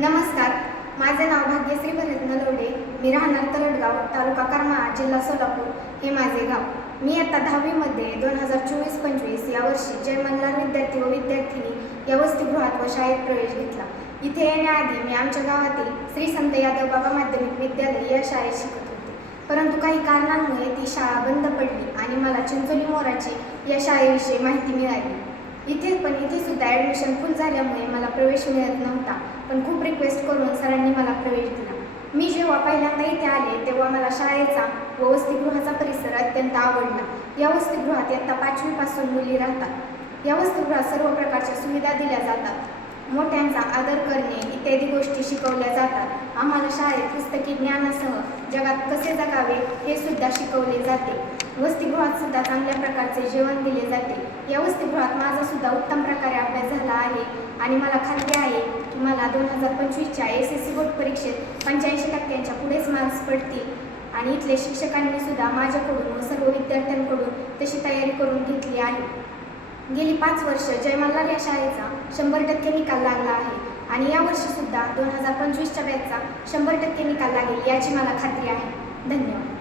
नमस्कार. माझे नाव भाग्यश्री भरत नलवडे मी राहणार तरडगाव तालुका करमाळा जिल्हा सोलापूर. हे माझे गाव. मी आता दहावीमध्ये दोन हजार चोवीस पंचवीस या वर्षी जय मल्हार विद्यार्थी व विद्यार्थिनी या वसतिगृहात व शाळेत प्रवेश घेतला. इथे येण्याआधी मी आमच्या गावातील श्री संत यादव बाबा माध्यमिक विद्यालय या शाळेत शिकत होते. परंतु काही कारणांमुळे ती शाळा बंद पडली आणि मला चिंचोली मोराची या शाळेविषयी माहिती मिळाली. इथे पण इथे सुद्धा ॲडमिशन फुल झाल्यामुळे मला प्रवेश मिळत नव्हता. पण खूप रिक्वेस्ट करून सरांनी मला प्रवेश दिला. मी जेव्हा पहिल्यांदा इथे आले तेव्हा मला शाळेचा व वसतिगृहाचा परिसर अत्यंत आवडला. या वसतिगृहात इयत्ता पाचवीपासून मुली राहतात. या वसतिगृहात सर्व प्रकारच्या सुविधा दिल्या जातात. मोठ्यांचा आदर करणे इत्यादी गोष्टी शिकवल्या जातात. आम्हाला शाळेत पुस्तकी ज्ञानासह जगात कसे जगावे हे सुद्धा शिकवले जाते. वसतिगृहात सुद्धा चांगल्या प्रकारचे जेवण दिले जाते. या वसतिगृहात माझा सुद्धा उत्तम प्रकारे अभ्यास झाला आहे. आणि मला खात्री आहे की मला दोन हजार पंचवीसच्या एस एस सी बोर्ड परीक्षेत पंच्याऐंशी टक्क्यांच्या पुढेच मार्क्स पडतील. आणि इथले शिक्षकांनी सुद्धा माझ्याकडून व सर्व विद्यार्थ्यांकडून तशी तयारी करून घेतली आहे. गेली पाच वर्ष जय या शाळेचा शंभर टक्के निकाल लागला आहे. आणि यावर्षी सुद्धा दोन हजार पंचवीसच्या बॅचचा शंभर टक्के निकाल लागेल याची मला खात्री आहे. धन्यवाद.